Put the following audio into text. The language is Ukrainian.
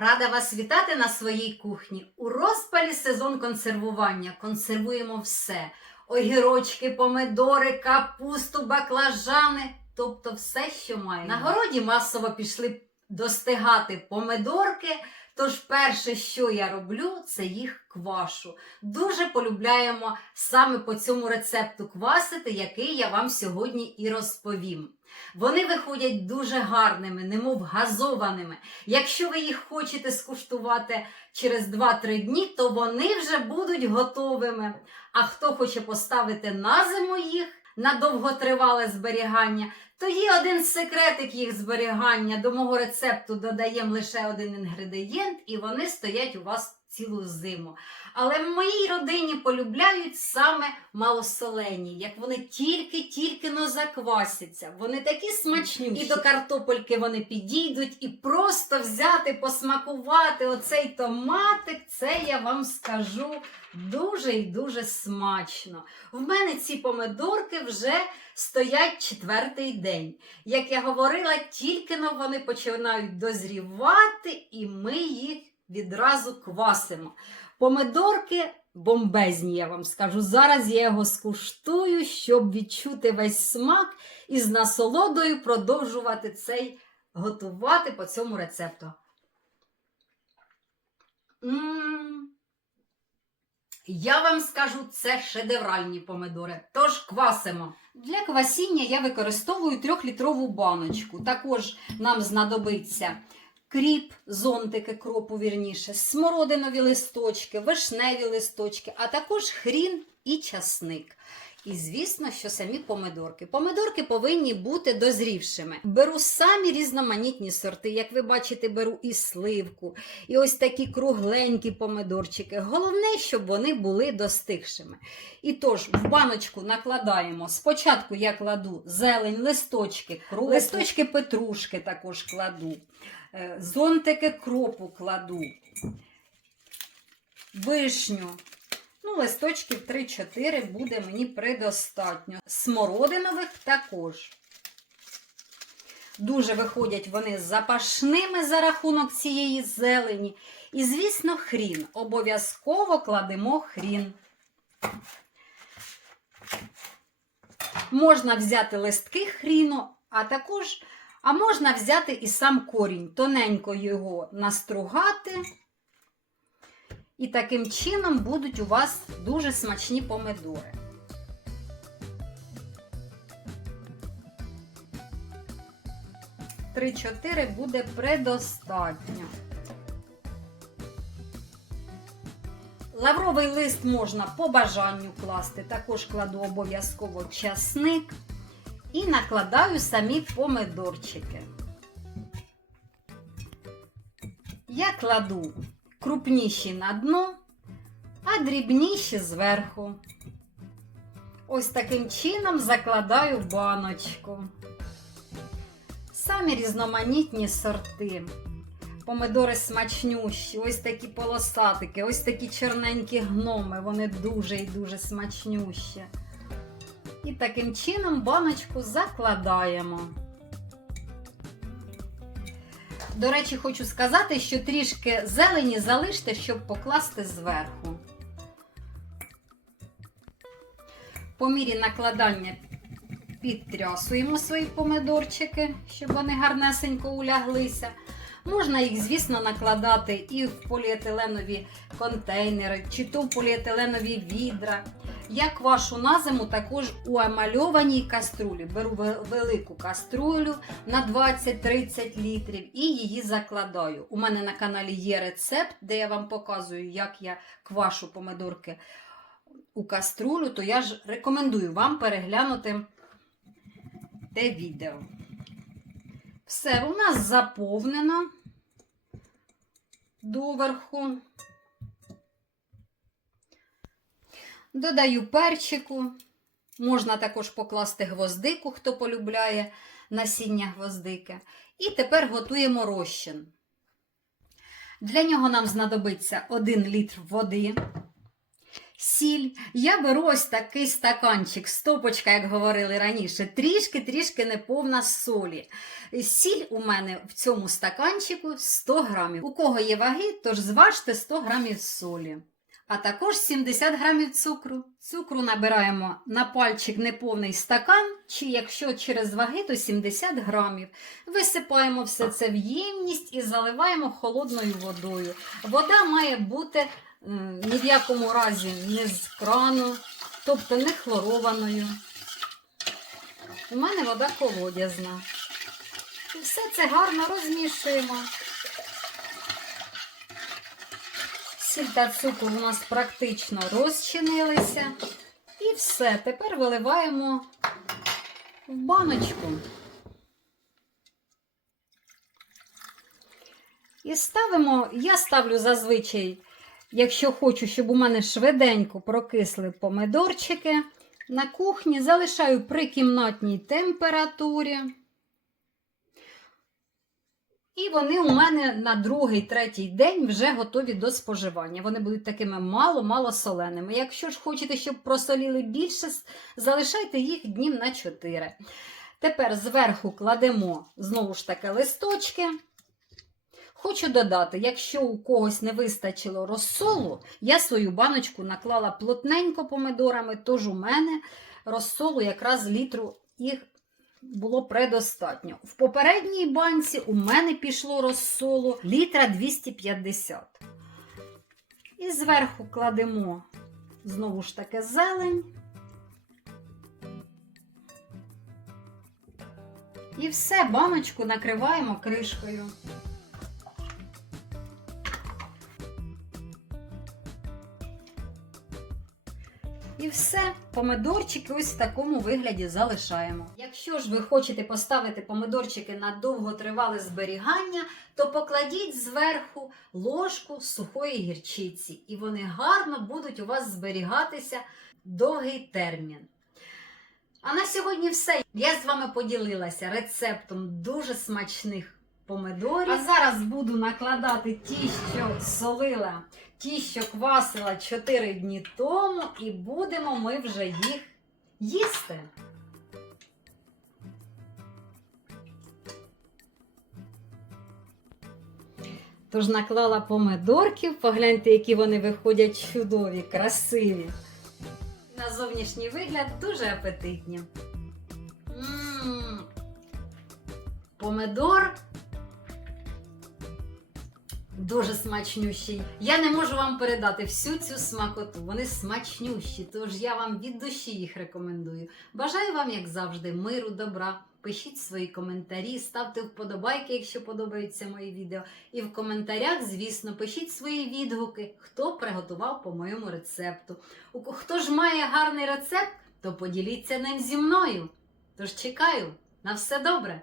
Рада вас вітати на своїй кухні. У розпалі сезон консервування. Консервуємо все: огірочки, помидори, капусту, баклажани, тобто все, що маємо. На городі масово пішли достигати помидорки. Тож перше, що я роблю, це їх квашу. Дуже полюбляємо саме по цьому рецепту квасити, який я вам сьогодні і розповім. Вони виходять дуже гарними, немов газованими. Якщо ви їх хочете скуштувати через 2-3 дні, то вони вже будуть готовими. А хто хоче поставити на зиму їх на довготривале зберігання, то є один секретик їх зберігання. До мого рецепту додаємо лише один інгредієнт, і вони стоять у вас цілу зиму. Але в моїй родині полюбляють саме малосолені, як вони тільки-тільки но заквасяться. Вони такі смачні. І до картопельки вони підійдуть, і просто взяти, посмакувати оцей томатик, це я вам скажу дуже і дуже смачно. В мене ці помидорки вже стоять четвертий день. Як я говорила, тільки но вони починають дозрівати, і ми їх відразу квасимо. Помидорки бомбезні, я вам скажу. Зараз я його скуштую, щоб відчути весь смак і з насолодою продовжувати цей готувати по цьому рецепту. М. Я вам скажу, це шедевральні помидори. Тож квасимо. Для квасіння я використовую трьохлітрову баночку. Також нам знадобиться кріп, зонтики кропу, вірніше, смородинові листочки, вишневі листочки, а також хрін і часник. І, звісно, що самі помидорки. Помидорки повинні бути дозрівшими. Беру самі різноманітні сорти. Як ви бачите, беру і сливку, і ось такі кругленькі помидорчики. Головне, щоб вони були достигшими. І тож, в баночку накладаємо. Спочатку я кладу зелень, листочки, кропу. листочки петрушки також кладу. Е, Зонтики кропу кладу, вишню. Листочків 3-4 буде мені предостатньо. Смородинових також. Дуже виходять вони запашними за рахунок цієї зелені. І, звісно, хрін. Обов'язково кладемо хрін. Можна взяти листки хріну, а також а можна взяти і сам корінь, тоненько його настругати. І таким чином будуть у вас дуже смачні помидори. Три-чотири буде предостатньо. Лавровий лист можна по бажанню класти, також кладу обов'язково часник і накладаю самі помидорчики. Я кладу крупніші на дно, а дрібніші зверху. Ось таким чином закладаю баночку. Самі різноманітні сорти. Помидори смачнющі, ось такі полосатики, ось такі чорненькі гноми, вони дуже і дуже смачнющі. І таким чином баночку закладаємо. До речі, хочу сказати, що трішки зелені залиште, щоб покласти зверху. По мірі накладання підтрясуємо свої помидорчики, щоб вони гарнесенько уляглися. Можна їх, звісно, накладати і в поліетиленові контейнери, чи то в поліетиленові відра. Я квашу на зиму також у емальованій каструлі. Беру велику каструлю на 20-30 літрів і її закладаю. У мене на каналі є рецепт, де я вам показую, як я квашу помидорки у каструлю, то я ж рекомендую вам переглянути те відео. Все, у нас заповнено доверху. Додаю перчику. Можна також покласти гвоздику, хто полюбляє насіння гвоздики. І тепер готуємо розчин. Для нього нам знадобиться 1 літр води, Сіль. Я беру ось такий стаканчик, стопочка, як говорили раніше, трішки-трішки неповна солі. Сіль у мене в цьому стаканчику 100 грамів. У кого є ваги, тож зважте 100 грамів солі. А також 70 грамів цукру. Цукру набираємо на пальчик неповний стакан, чи якщо через ваги, то 70 грамів. Висипаємо все це в ємність і заливаємо холодною водою. Вода має бути ні в якому разі не з крану, тобто не хлорованою. У мене вода колодязна. І все це гарно розмішуємо. Сіль та цукор у нас практично розчинилися. І все. Тепер виливаємо в баночку. І ставимо, я ставлю зазвичай, якщо хочу, щоб у мене швиденько прокисли помидорчики, на кухні залишаю при кімнатній температурі. І вони у мене на другий, третій день вже готові до споживання. Вони будуть такими мало-мало соленими. Якщо ж хочете, щоб просоліли більше, залишайте їх днів на 4. Тепер зверху кладемо знову ж таки листочки. Хочу додати, якщо у когось не вистачило розсолу, я свою баночку наклала плотненько помидорами, тож у мене розсолу якраз літру їх було предостатньо. В попередній банці у мене пішло розсолу літра 250. І зверху кладемо знову ж таки зелень. І все, баночку накриваємо кришкою. І все, помидорчики ось в такому вигляді залишаємо. Якщо ж ви хочете поставити помидорчики на довготривале зберігання, то покладіть зверху ложку сухої гірчиці, і вони гарно будуть у вас зберігатися довгий термін. А на сьогодні все. Я з вами поділилася рецептом дуже смачних помидорів. А зараз буду накладати ті, що солила, ті, що квасила 4 дні тому, і будемо ми вже їх їсти. Тож наклала помидорків, погляньте, які вони виходять чудові, красиві. На зовнішній вигляд дуже апетитні. М, Помидор дуже смачнющий. Я не можу вам передати всю цю смакоту. Вони смачнющі, тож я вам від душі їх рекомендую. Бажаю вам, як завжди, миру, добра. Пишіть свої коментарі, ставте вподобайки, якщо подобаються мої відео. І в коментарях, звісно, пишіть свої відгуки, хто приготував по моєму рецепту. Хто ж має гарний рецепт, то поділіться ним зі мною. Тож чекаю, на все добре!